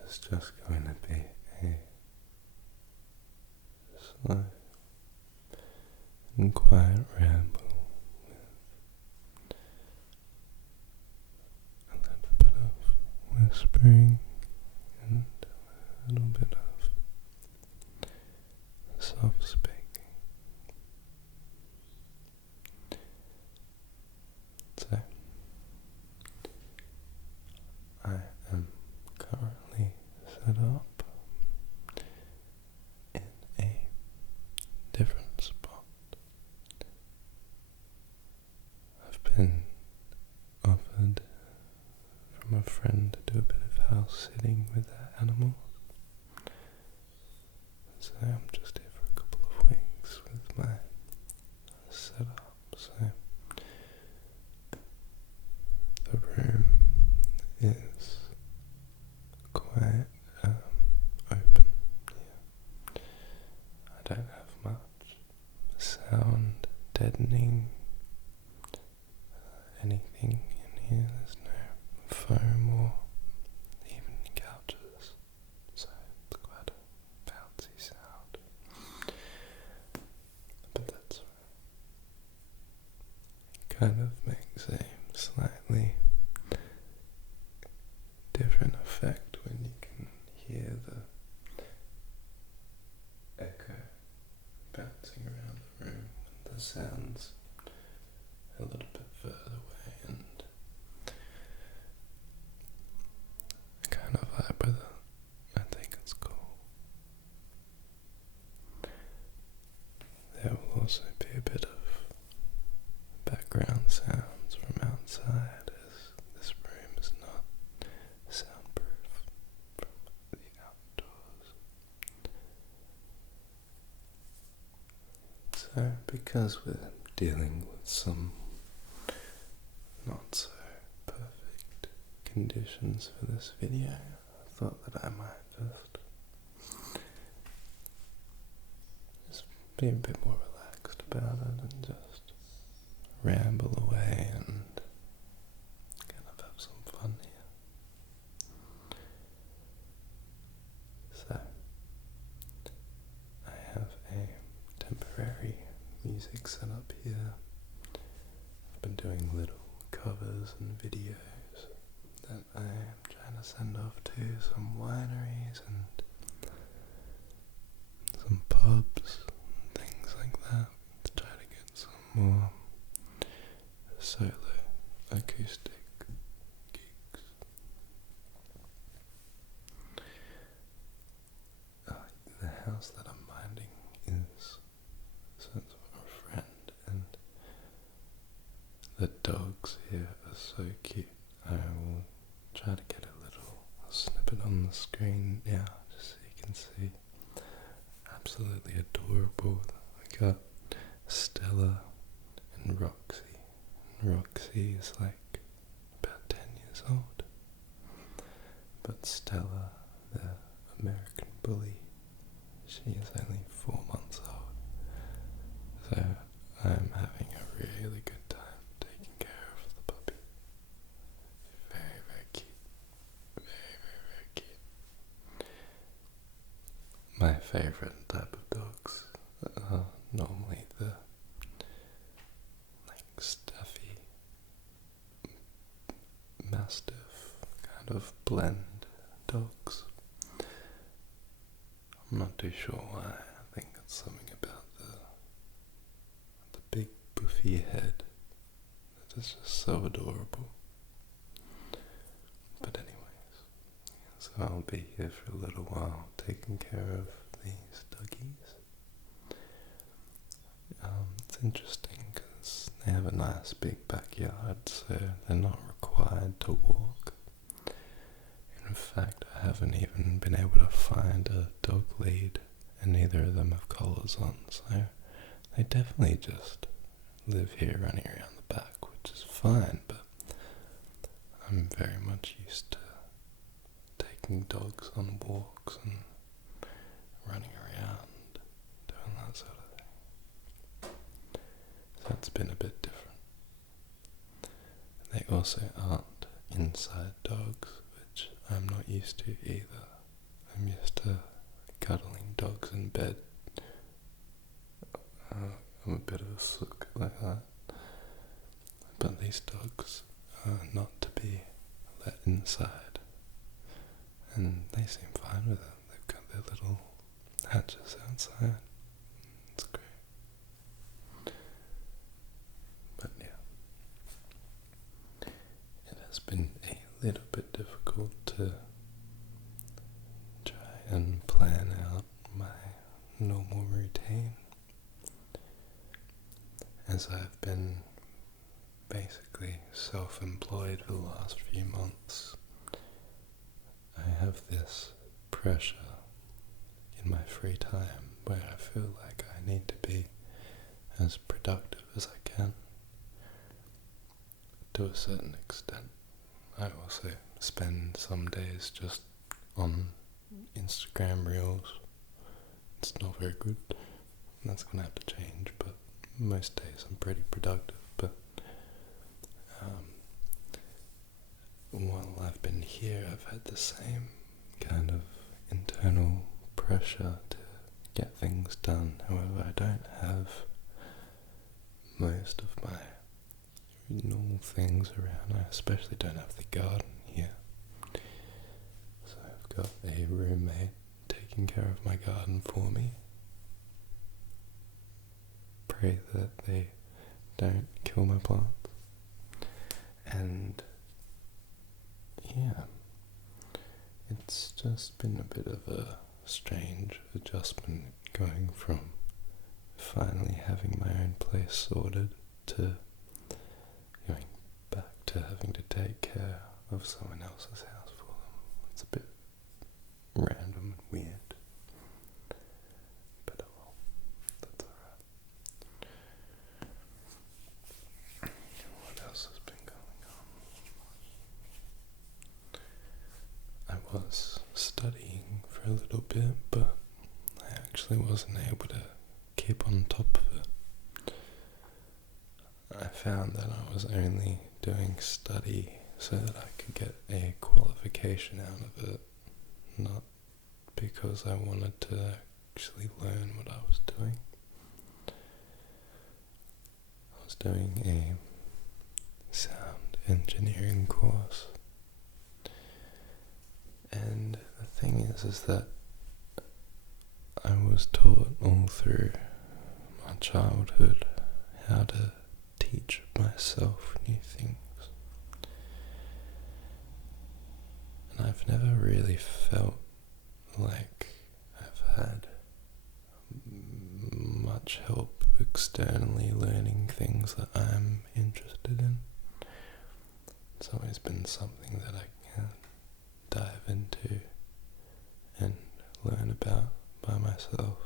This is just going to be a slow and quiet ramble with a little bit of whispering and a little bit of soft speaking. So, I am currently set up in a different spot. I've been offered from a friend to do a bit of house sitting with their animals. So I'm just here for a couple of weeks with my setup. So the room is quite open here. I don't have much sound deadening anything in here. There's no foam or even couches, so it's quite a bouncy sound. But that's it kind of makes a slightly different effect when you can hear the echo bouncing around the room and the sounds a little bit further away, and I kind of vibe with it. I think it's cool. There will also be a bit of background sounds from outside, as this room is not soundproof from the outdoors. So, because we're dealing with some not so perfect conditions for this video, I thought that I might just be a bit more relaxed about it and just ramble away and kind of have some fun here. So, I have a temporary music set up here. I've been doing little covers and videos that I am trying to send off to some wineries and some pubs and things like that, to try to get some more solo acoustic gigs. The house that I'm minding is sort of a friend, and the dogs here are so cute. I will try to get a little snippet on the screen now, just so you can see. Absolutely adorable. We got Stella and Roxy. And Roxy is like about 10 years old. But Stella, the American bully, she is only 4 months old. So I'm having a really good time taking care of the puppy. Very, very cute. Very, very, very cute. My favourite type of dogs are normally the stuffy mastiff kind of blend dogs. I'm not too sure why. I think it's something about the big buffy head that is just so adorable. But anyways, so I'll be here for a little while taking care of these doggies. It's interesting because they have a nice big backyard, so they're not required to walk. In fact, I haven't even been able to find a dog lead, and neither of them have collars on, so they definitely just live here running around the back, which is fine, but I'm very much used to taking dogs on walks and running around, doing that sort of thing. So it's been a bit different. They also aren't inside dogs, which I'm not used to either. I'm used to cuddling dogs in bed. I'm a bit of a sook like that. But these dogs are not to be let inside. And they seem fine with it. They've got their little hatches outside. It's great. But yeah, it has been a little bit difficult to try and plan out my normal routine, as I've been basically self-employed for the last few months. I have this pressure in my free time where I feel like I need to be as productive as I can. To a certain extent, I also spend some days just on Instagram Reels. It's not very good. That's going to have to change, but most days I'm pretty productive. But while I've been here, I've had the same kind of internal pressure to get things done. However, I don't have most of my normal things around. I especially don't have the garden here. So I've got a roommate taking care of my garden for me. Pray that they don't kill my plants. And yeah, it's just been a bit of a strange adjustment going from finally having my own place sorted to going back to having to take care of someone else's house for them. It's a bit random and weird, but oh well, that's alright. What else has been going on? I was studying for a little bit, but I actually wasn't able to keep on top of it. I found that I was only doing study so that I could get a qualification out of it, not because I wanted to actually learn what I was doing. I was doing a sound engineering course, and the thing is that I was taught all through my childhood how to teach myself new things. And I've never really felt like I've had much help externally learning things that I'm interested in. It's always been something that I can dive into and learn about by myself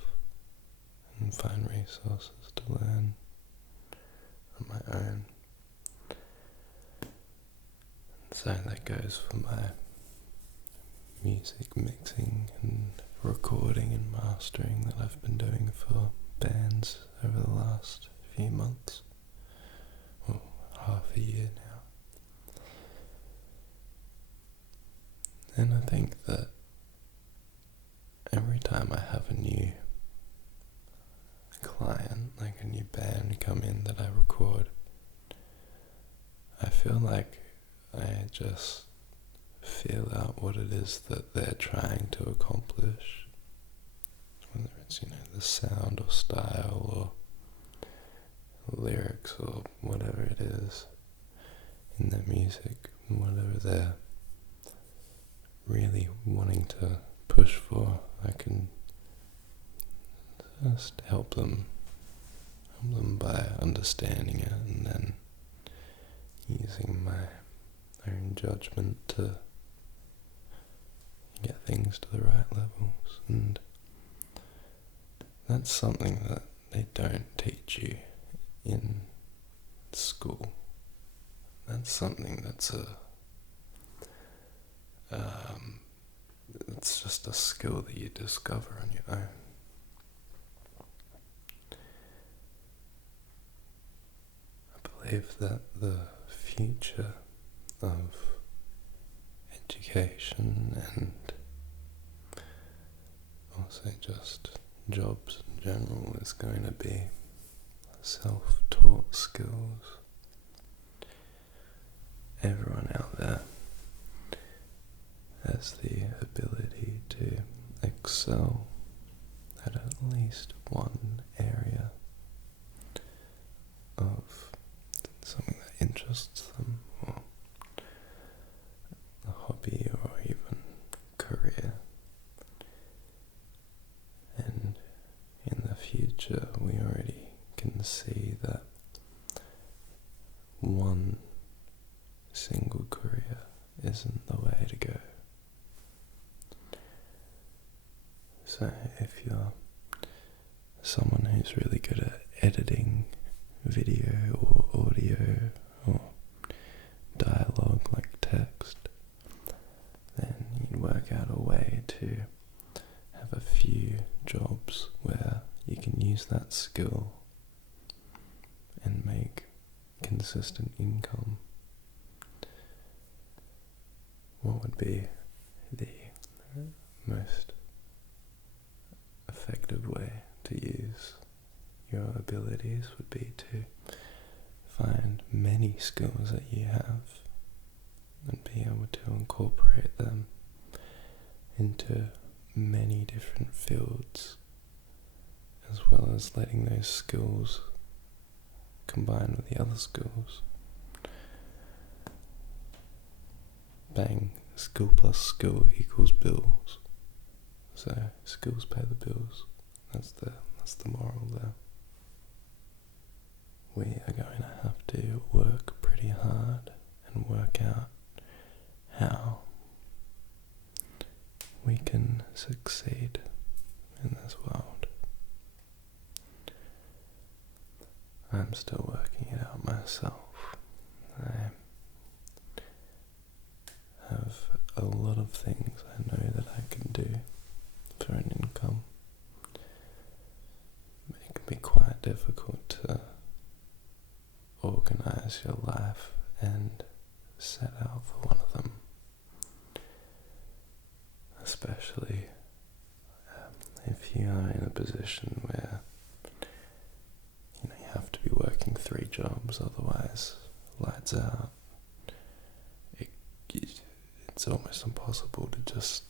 and find resources to learn on my own. So that goes for my music mixing and recording and mastering that I've been doing for bands over the last few months, or half a year now. And I think that every time I have a new client, like a new band come in that I record, I feel like I just feel out what it is that they're trying to accomplish, whether it's, the sound or style or lyrics or whatever it is in their music, whatever they're really wanting to push for. I can just help them by understanding it and then using my own judgment to get things to the right levels. And that's something that they don't teach you in school. That's something that's it's just a skill that you discover on your own. I believe that the future of education and also just jobs in general is going to be self-taught skills. Everyone out there has the ability to excel at least one area of something that interests them, or a hobby, or even career. And in the future, we already can see that one single career isn't the way to go. So if you're someone who's really good at editing video or audio or dialogue like text, then you'd work out a way to have a few jobs where you can use that skill and make consistent income. What would be the most effective way to use your abilities would be to find many skills that you have and be able to incorporate them into many different fields, as well as letting those skills combine with the other skills. Bang, skill plus skill equals bills. So skills pay the bills. That's the moral there. We are going to have to work pretty hard and work out how we can succeed in this world. I'm still working it out myself. I have a lot of things I know that I can do for an income. It can be quite difficult to organize your life and set out for one of them, especially if you are in a position where you have to be working 3 jobs, otherwise lights out. It's almost impossible to just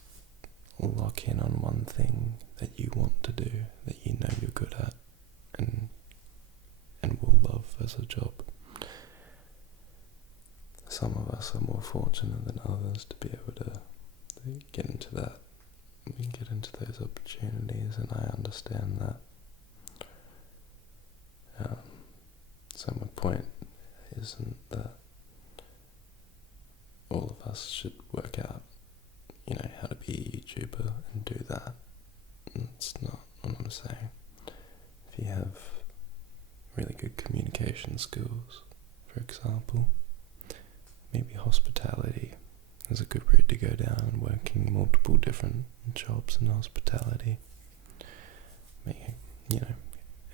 lock in on one thing that you want to do, that you know you're good at and will love as a job. Some of us are more fortunate than others to be able to get into that. We can get into those opportunities, and I understand that. So my point isn't that all of us should work out, how to be a YouTuber and do that. That's not what I'm saying. If you have really good communication skills, for example, maybe hospitality is a good route to go down, working multiple different jobs in hospitality. Maybe,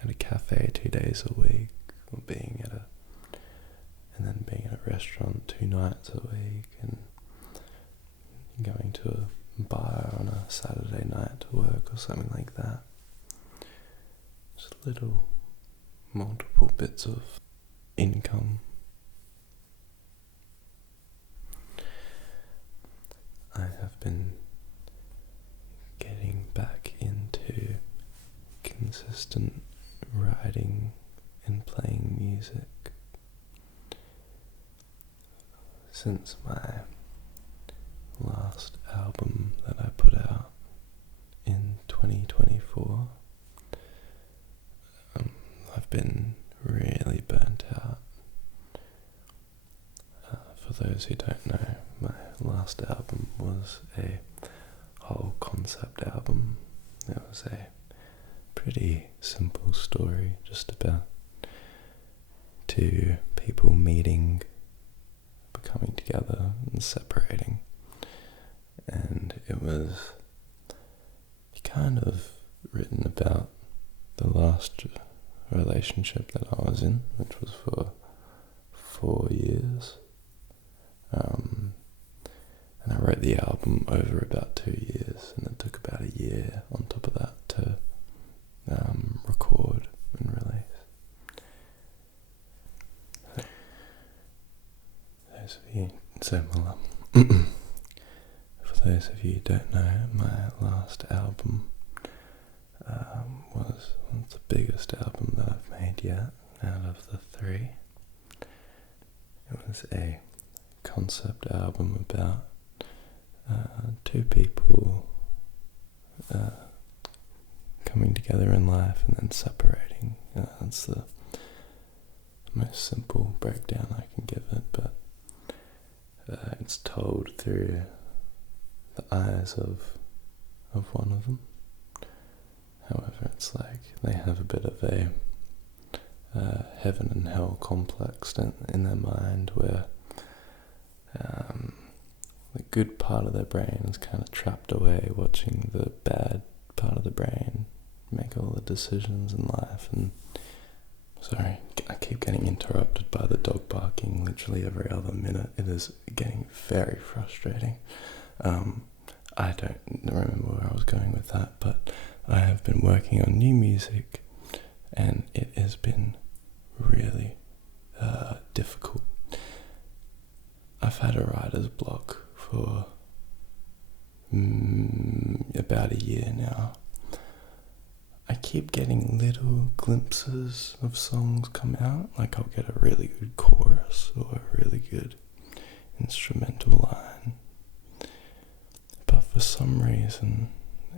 at a cafe 2 days a week, or being at a restaurant 2 nights a week, and going to a bar on a Saturday night to work or something like that. Just little multiple bits of income. I have been getting back into consistent writing and playing music since my last album that I put out in 2024. I've been really burnt out. For those who don't know, my last album was a whole concept album. It was a pretty simple story, just about 2 people meeting, coming together and separating. And it was kind of written about the last relationship that I was in, which was for 4 years. And I wrote the album over about 2 years, and it took about a year on top of that to record and release. For those of you who don't know, my last album was the biggest album that I've made yet out of the 3. It was a concept album about 2 people coming together in life and then separating. That's the most simple breakdown I can give it, but it's told through the eyes of one of them. However, it's like they have a bit of a heaven and hell complex in their mind, where the good part of their brain is kind of trapped away watching the bad part of the brain make all the decisions in life. And sorry, I keep getting interrupted by the dog barking literally every other minute. It is getting very frustrating. I don't remember where I was going with that, but I have been working on new music, and it has been really difficult. I've had a writer's block for about a year now. I keep getting little glimpses of songs come out, like I'll get a really good chorus or a really good instrumental line, but for some reason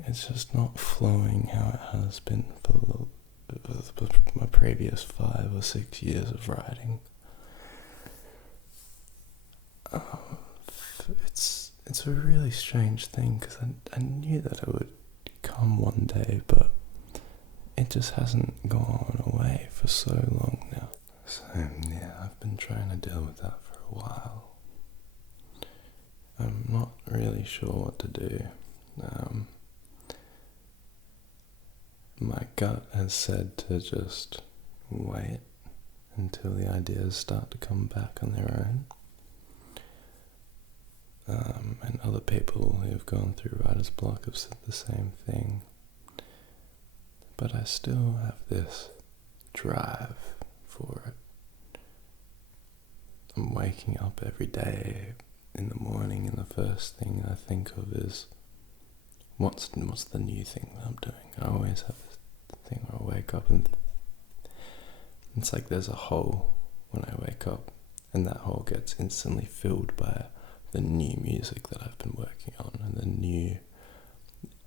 it's just not flowing how it has been for my previous 5 or 6 years of writing. It's a really strange thing, because I knew that it would come one day, but it just hasn't gone away for so long now. So yeah, I've been trying to deal with that for a while. I'm not really sure what to do. My gut has said to just wait until the ideas start to come back on their own. And other people who've gone through writer's block have said the same thing. But I still have this drive for it. I'm waking up every day in the morning, and the first thing I think of is, what's the new thing that I'm doing? I always have this thing where I wake up and it's like there's a hole when I wake up, and that hole gets instantly filled by the new music that I've been working on and the new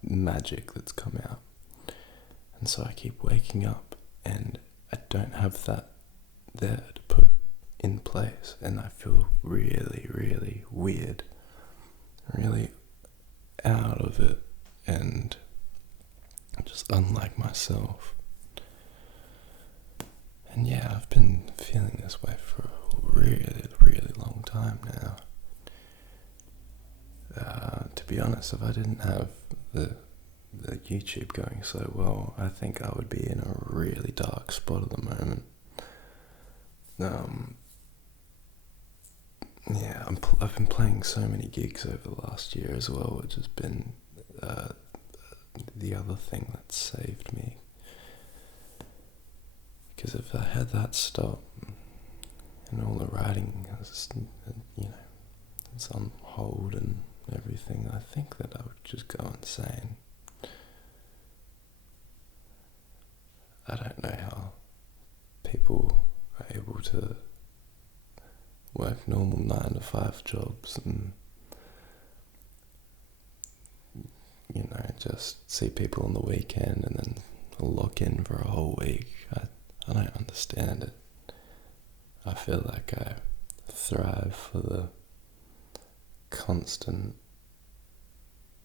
magic that's come out. And so I keep waking up and I don't have that there to put in place, and I feel really, really weird, really out of it, and just unlike myself. And yeah, I've been feeling this way for a really, really long time now. To be honest, if I didn't have the YouTube going so well, I think I would be in a really dark spot at the moment. Yeah, I've been playing so many gigs over the last year as well, which has been the other thing that saved me. Because if I had that stop and all the writing is, it's on hold and everything, I think that I would just go insane. I don't know how people are able to work normal 9-to-5 jobs and, just see people on the weekend and then lock in for a whole week. I don't understand it. I feel like I thrive for the constant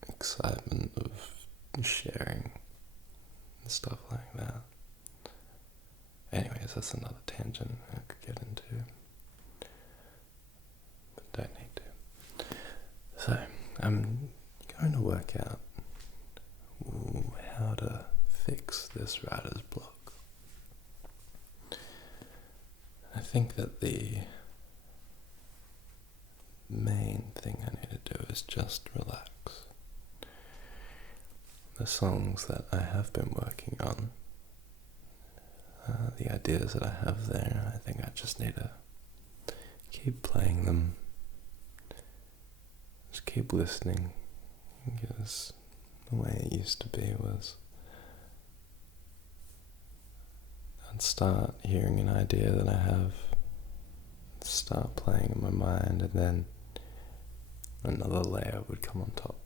excitement of sharing and stuff like that. Anyways, that's another tangent I could get into, but don't need to. So, I'm going to work out how to fix this writer's block. I think that the main thing I need to do is just relax. The songs that I have been working on, the ideas that I have there, I think I just need to keep playing them, just keep listening, because the way it used to be was I'd start hearing an idea that I have, start playing in my mind, and then another layer would come on top,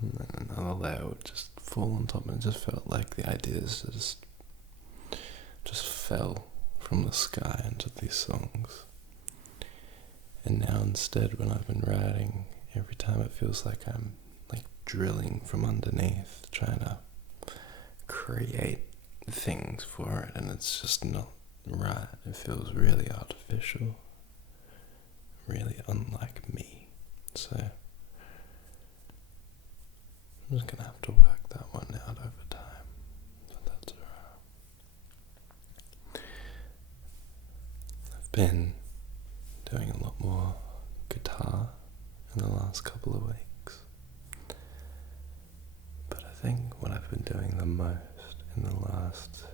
and then another layer would just fall on top, and it just felt like the ideas just fell from the sky into these songs. And now instead, when I've been writing, every time it feels like I'm like drilling from underneath, trying to create things for it, and it's just not right. It feels really artificial, really unlike me. So I'm just gonna have to work that one out over time, but that's alright. I've been doing a lot more guitar in the last couple of weeks, but I think what I've been doing the most in the last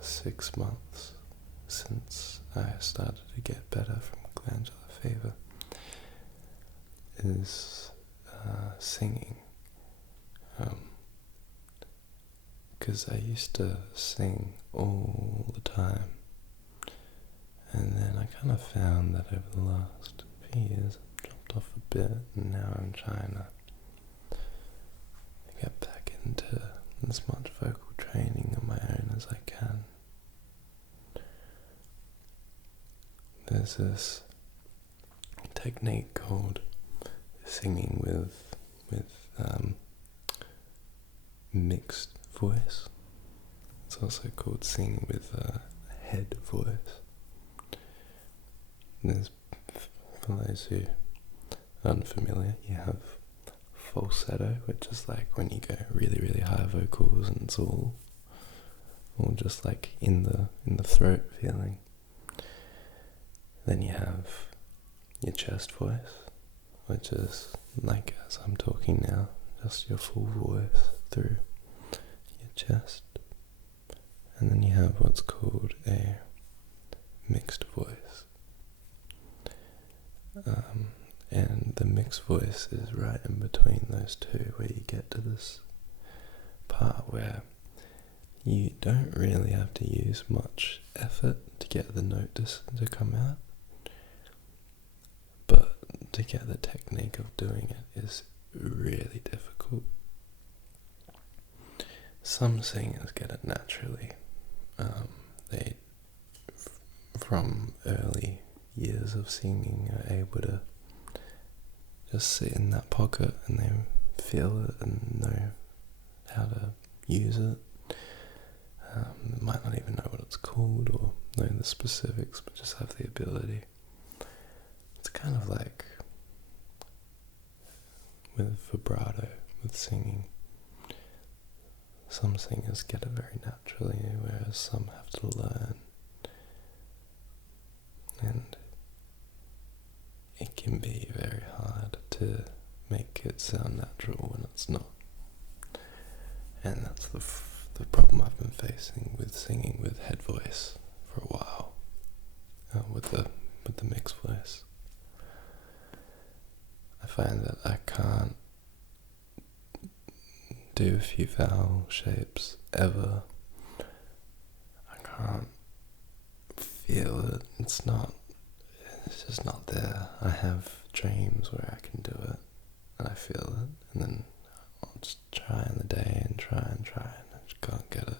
6 months since I started to get better from glandular fever is singing. Because I used to sing all the time, and then I kind of found that over the last few years I've dropped off a bit, and now I'm trying to get back into as much vocal training on my own as I can. There's this technique called singing with mixed voice. It's also called singing with a head voice. There's, for those who are unfamiliar, you have falsetto, which is like when you go really, really high vocals and it's all just like in the throat feeling. Then you have your chest voice, which is like as I'm talking now, just your full voice through your chest. And then you have what's called a mixed voice. And the mixed voice is right in between those two, where you get to this part where you don't really have to use much effort to get the note to come out, but to get the technique of doing it is really difficult. Some singers get it naturally. They, from early years of singing, are able to just sit in that pocket and they feel it and know how to use it. They might not even know what it's called or know the specifics, but just have the ability. It's kind of like with vibrato, with singing. Some singers get it very naturally, whereas some have to learn. And it can be very hard to make it sound natural when it's not. And that's the problem I've been facing with singing with head voice for a while, with the mixed voice. I find that I can't do a few vowel shapes ever. I can't feel it. It's just not there. I have dreams where I can do it and I feel it, and then I'll just try in the day and try and I just can't get it.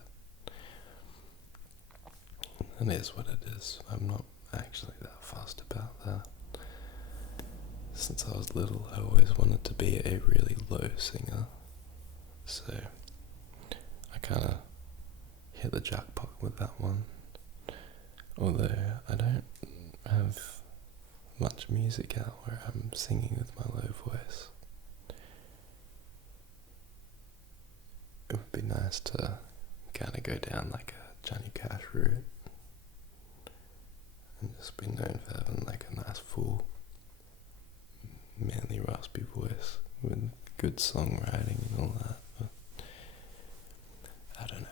It is what it is. I'm not actually that fussed about that. Since I was little, I always wanted to be a really low singer, so I kind of hit the jackpot with that one. Although I don't have much music out where I'm singing with my low voice. It would be nice to kind of go down like a Johnny Cash route and just be known for having like a nice full manly, raspy voice with good songwriting and all that, but I don't know.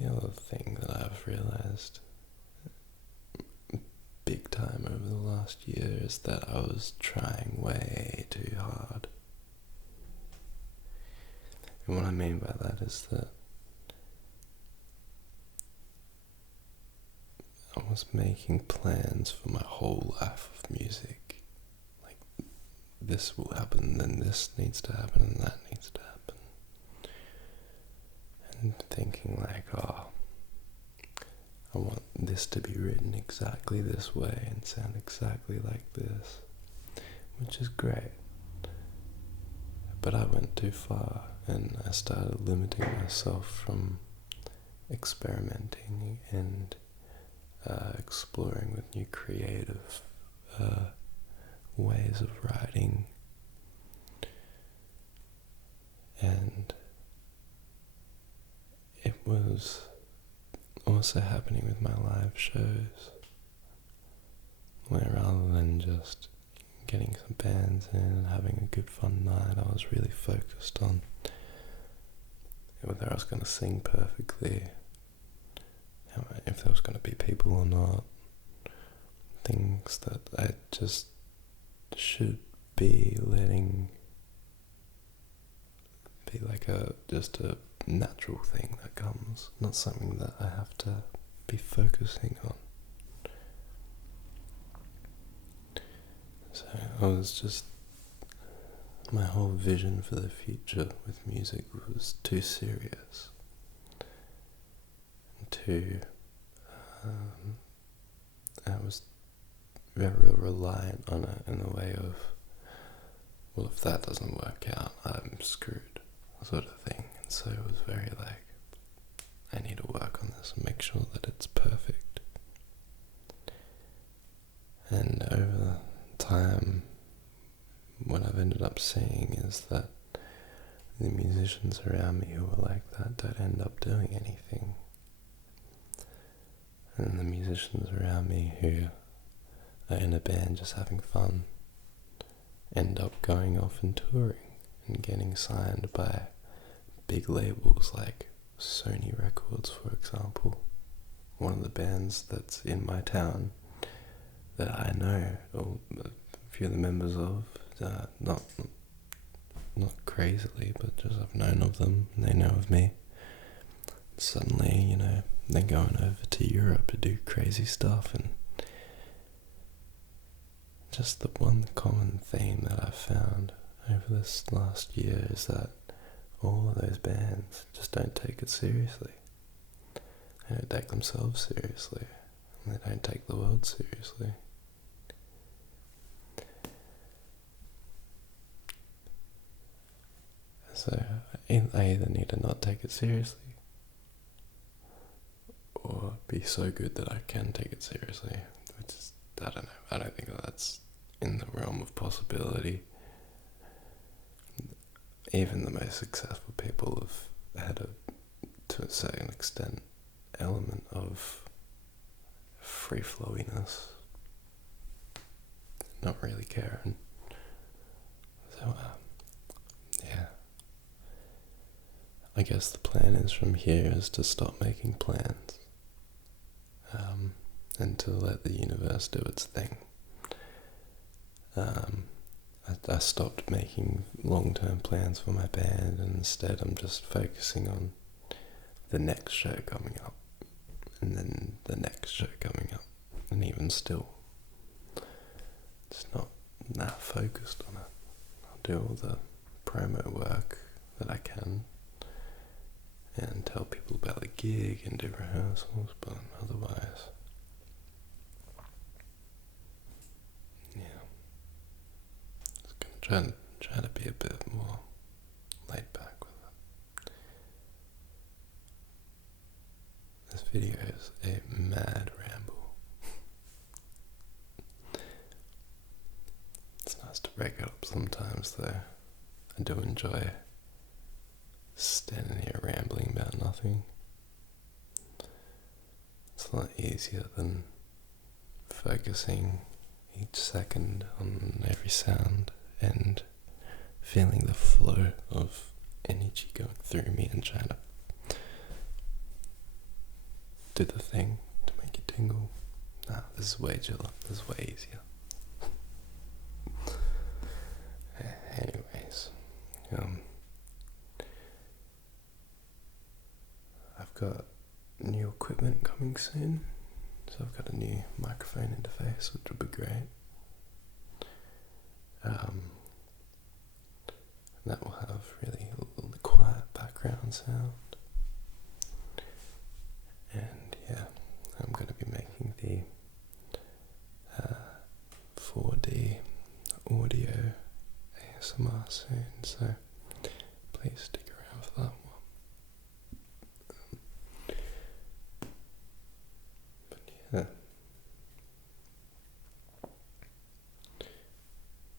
The other thing that I've realised big time over the last year is that I was trying way too hard. And what I mean by that is that I was making plans for my whole life of music. Like, this will happen, then this needs to happen, and that needs to happen. And thinking like, oh, I want this to be written exactly this way and sound exactly like this, which is great. But I went too far, and I started limiting myself from experimenting and exploring with new creative ways of writing. And it was also happening with my live shows, where rather than just getting some bands in and having a good fun night, I was really focused on whether I was going to sing perfectly, if there was going to be people or not, things that I just should be letting be like just a natural thing that comes, not something that I have to be focusing on. So I was just, my whole vision for the future with music was too serious, I was very reliant on it in the way of, well, if that doesn't work out, I'm screwed, sort of thing. And so it was very like, I need to work on this and make sure that it's perfect. And over time, what I've ended up seeing is that the musicians around me who are like that don't end up doing anything. And the musicians around me who are in a band just having fun end up going off and touring and getting signed by big labels like Sony Records, for example. One of the bands that's in my town that I know, or a few of the members of, not crazily, but just I've known of them and they know of me. Suddenly, they're going over to Europe to do crazy stuff, and just the one common theme that I've found over this last year is that all of those bands just don't take it seriously. They don't take themselves seriously, and they don't take the world seriously. So I either need to not take it seriously, or be so good that I can take it seriously, which is, I don't know, I don't think that's in the realm of possibility. Even the most successful people have had to a certain extent, element of free-flowiness, not really caring. So, yeah. I guess the plan is from here is to stop making plans, and to let the universe do its thing. I stopped making long-term plans for my band, and instead I'm just focusing on the next show coming up, and then the next show coming up, and even still, it's not that focused on it. I'll do all the promo work that I can, and tell people about the gig and do rehearsals, but otherwise, yeah, just gonna try to be a bit more laid back with it. This video is a mad ramble. It's nice to break it up sometimes, though. I do enjoy standing here rambling about nothing. It's a lot easier than focusing each second on every sound and feeling the flow of energy going through me and trying to do the thing to make it tingle. Nah, this is way chiller. This is way easier. Anyways, I've got new equipment coming soon, so I've got a new microphone interface, which will be great. That will have really quiet background sound. And yeah, I'm going to be making the 4D audio ASMR soon, so please stick around for that one. But yeah,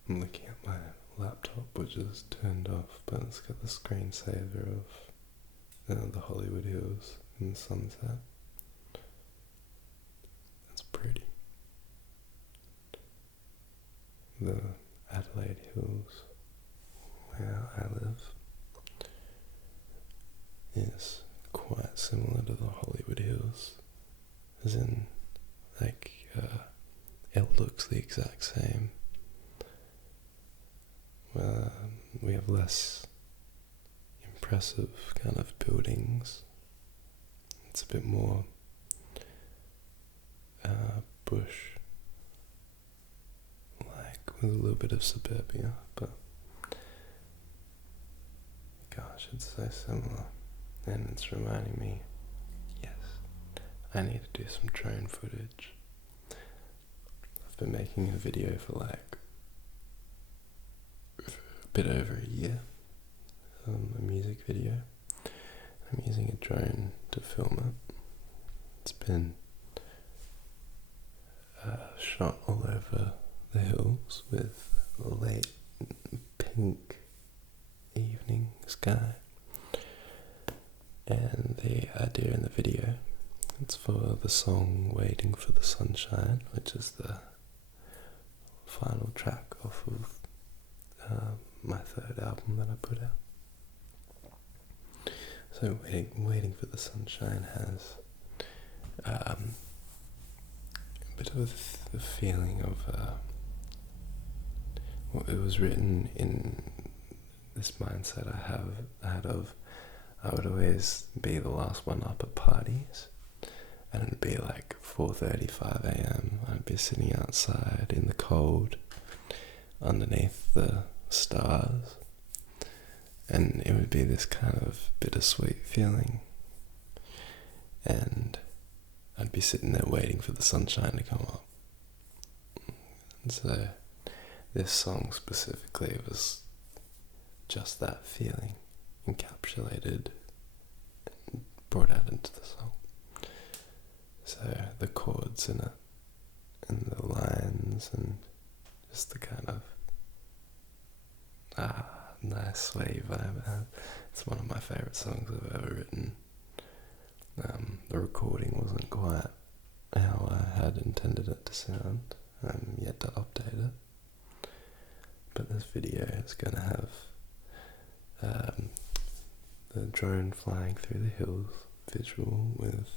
I'm looking at my laptop, which is turned off, but it's got the screensaver of the Hollywood Hills in the sunset. It's pretty. The Adelaide Hills, where I live, is quite similar to the Hollywood Hills, as in, like, it looks the exact same. We have less impressive kind of buildings. It's a bit more bush, like with a little bit of suburbia, but gosh, it's so similar. And it's reminding me, yes, I need to do some drone footage. I've been making a video for like a bit over a year, a music video. I'm using a drone to film it. It's been shot all over the hills with a late pink evening sky. And the idea in the video, it's for the song Waiting for the Sunshine, which is the final track off of my third album that I put out. So Waiting for the Sunshine has a bit of the feeling of it was written in this mindset I had of I would always be the last one up at parties, and it'd be like 4:35 a.m. I'd be sitting outside in the cold underneath the stars, and it would be this kind of bittersweet feeling, and I'd be sitting there waiting for the sunshine to come up. And so this song specifically was just that feeling encapsulated and brought out into the song. So the chords in it, and the lines, and just the kind of nice sway vibe it has. It's one of my favourite songs I've ever written. The recording wasn't quite how I had intended it to sound. I'm yet to update it. But this video is going to have the drone flying through the hills, visual with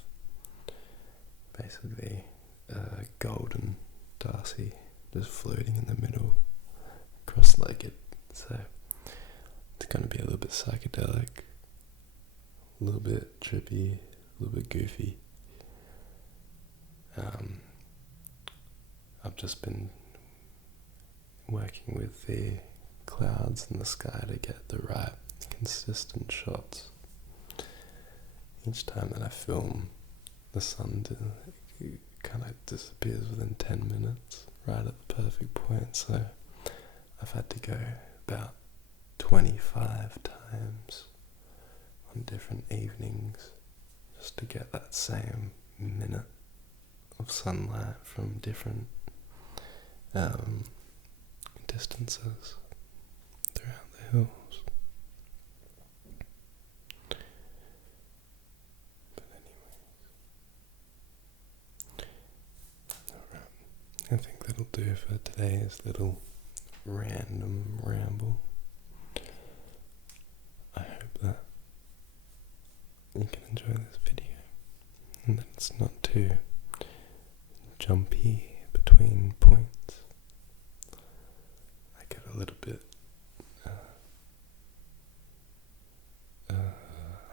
basically golden Darcy just floating in the middle, cross-legged. So it's going to be a little bit psychedelic, a little bit trippy, a little bit goofy. I've just been working with the clouds in the sky to get the right consistent shots. Each time that I film, the sun kind of disappears within 10 minutes, right at the perfect point, so I've had to go about 25 times on different evenings just to get that same minute of sunlight from different distances throughout the hills. But anyways, alright, it'll do for today's little random ramble. I hope that you can enjoy this video and that it's not too jumpy between points. I get a little bit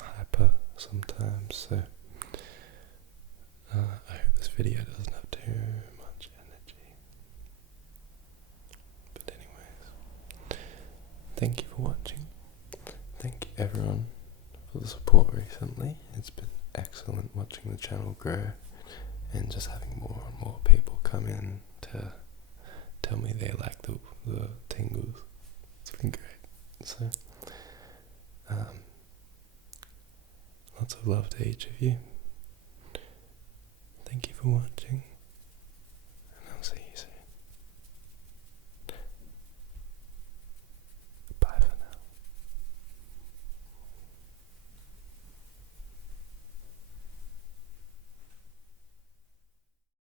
hyper sometimes, so I hope this video doesn't have too much energy. But anyways, thank you for watching. Thank you everyone for the support recently. It's been excellent watching the channel grow and just having more and more people come in to tell me they like the tingles. It's been great. So lots of love to each of you. Thank you for watching.